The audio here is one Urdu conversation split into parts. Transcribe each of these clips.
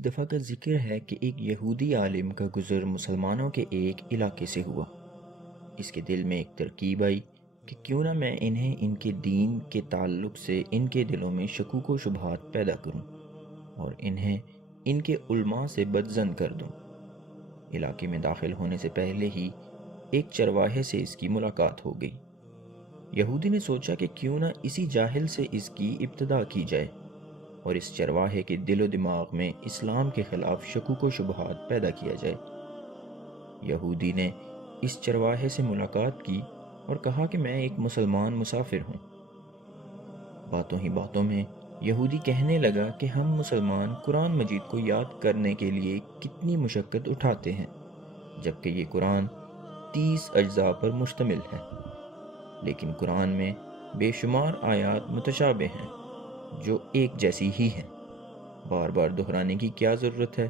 ایک دفعہ کا ذکر ہے کہ ایک یہودی عالم کا گزر مسلمانوں کے ایک علاقے سے ہوا۔ اس کے دل میں ایک ترکیب آئی کہ کیوں نہ میں انہیں ان کے دین کے تعلق سے ان کے دلوں میں شکوک و شبہات پیدا کروں اور انہیں ان کے علماء سے بدظن کر دوں۔ علاقے میں داخل ہونے سے پہلے ہی ایک چرواہے سے اس کی ملاقات ہو گئی۔ یہودی نے سوچا کہ کیوں نہ اسی جاہل سے اس کی ابتدا کی جائے اور اس چرواہے کے دل و دماغ میں اسلام کے خلاف شکوک و شبہات پیدا کیا جائے۔ یہودی نے اس چرواہے سے ملاقات کی اور کہا کہ میں ایک مسلمان مسافر ہوں۔ باتوں ہی باتوں میں یہودی کہنے لگا کہ ہم مسلمان قرآن مجید کو یاد کرنے کے لیے کتنی مشقت اٹھاتے ہیں، جبکہ یہ قرآن 30 اجزاء پر مشتمل ہے، لیکن قرآن میں بے شمار آیات متشابہ ہیں جو ایک جیسی ہی ہیں۔ بار بار دہرانے کی کیا ضرورت ہے؟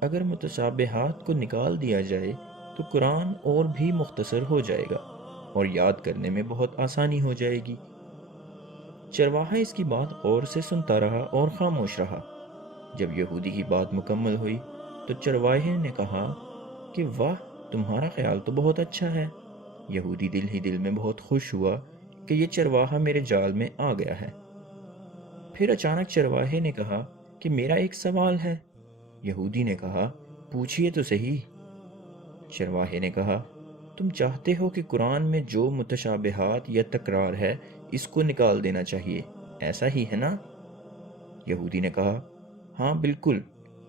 اگر متشابہات کو نکال دیا جائے تو قرآن اور بھی مختصر ہو جائے گا اور یاد کرنے میں بہت آسانی ہو جائے گی۔ چرواہا اس کی بات غور سے سنتا رہا اور خاموش رہا۔ جب یہودی کی بات مکمل ہوئی تو چرواہے نے کہا کہ واہ، تمہارا خیال تو بہت اچھا ہے۔ یہودی دل ہی دل میں بہت خوش ہوا کہ یہ چرواہا میرے جال میں آ گیا ہے۔ پھر اچانک چرواہے نے کہا کہ میرا ایک سوال ہے۔ یہودی نے کہا، پوچھئے تو صحیح۔ چرواہے نے کہا، تم چاہتے ہو کہ قرآن میں جو متشابہات یا تکرار ہے اس کو نکال دینا چاہیے، ایسا ہی ہے نا؟ یہودی نے کہا، ہاں بالکل،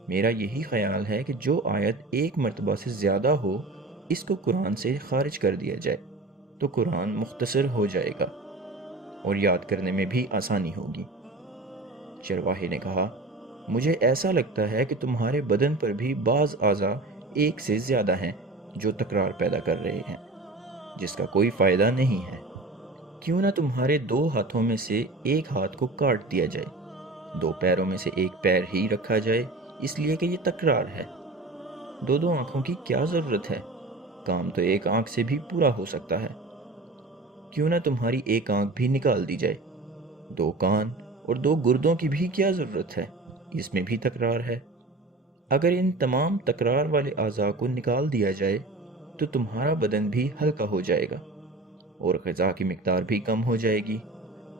میرا یہی خیال ہے کہ جو آیت ایک مرتبہ سے زیادہ ہو اس کو قرآن سے خارج کر دیا جائے تو قرآن مختصر ہو جائے گا اور یاد کرنے میں بھی آسانی ہوگی۔ چرواہے نے کہا، مجھے ایسا لگتا ہے کہ تمہارے بدن پر بھی بعض اعضاء ایک سے زیادہ ہیں جو تکرار پیدا کر رہے ہیں، جس کا کوئی فائدہ نہیں ہے۔ کیوں نہ تمہارے 2 ہاتھوں میں سے ایک ہاتھ کو کاٹ دیا جائے، 2 پیروں میں سے ایک پیر ہی رکھا جائے، اس لیے کہ یہ تکرار ہے۔ 2 آنکھوں کی کیا ضرورت ہے؟ کام تو ایک آنکھ سے بھی پورا ہو سکتا ہے۔ کیوں نہ تمہاری ایک آنکھ بھی نکال دی جائے؟ 2 کان اور 2 گردوں کی بھی کیا ضرورت ہے؟ اس میں بھی تکرار ہے۔ اگر ان تمام تکرار والے اعضاء کو نکال دیا جائے تو تمہارا بدن بھی ہلکا ہو جائے گا اور غذا کی مقدار بھی کم ہو جائے گی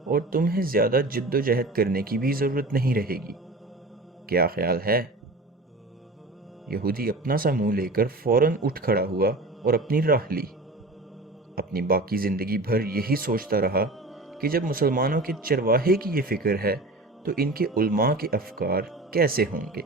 اور تمہیں زیادہ جد و جہد کرنے کی بھی ضرورت نہیں رہے گی۔ کیا خیال ہے؟ یہودی اپنا سا منہ لے کر فوراً اٹھ کھڑا ہوا اور اپنی راہ لی۔ اپنی باقی زندگی بھر یہی سوچتا رہا کہ جب مسلمانوں کے چرواہے کی یہ فکر ہے تو ان کے علماء کے افکار کیسے ہوں گے۔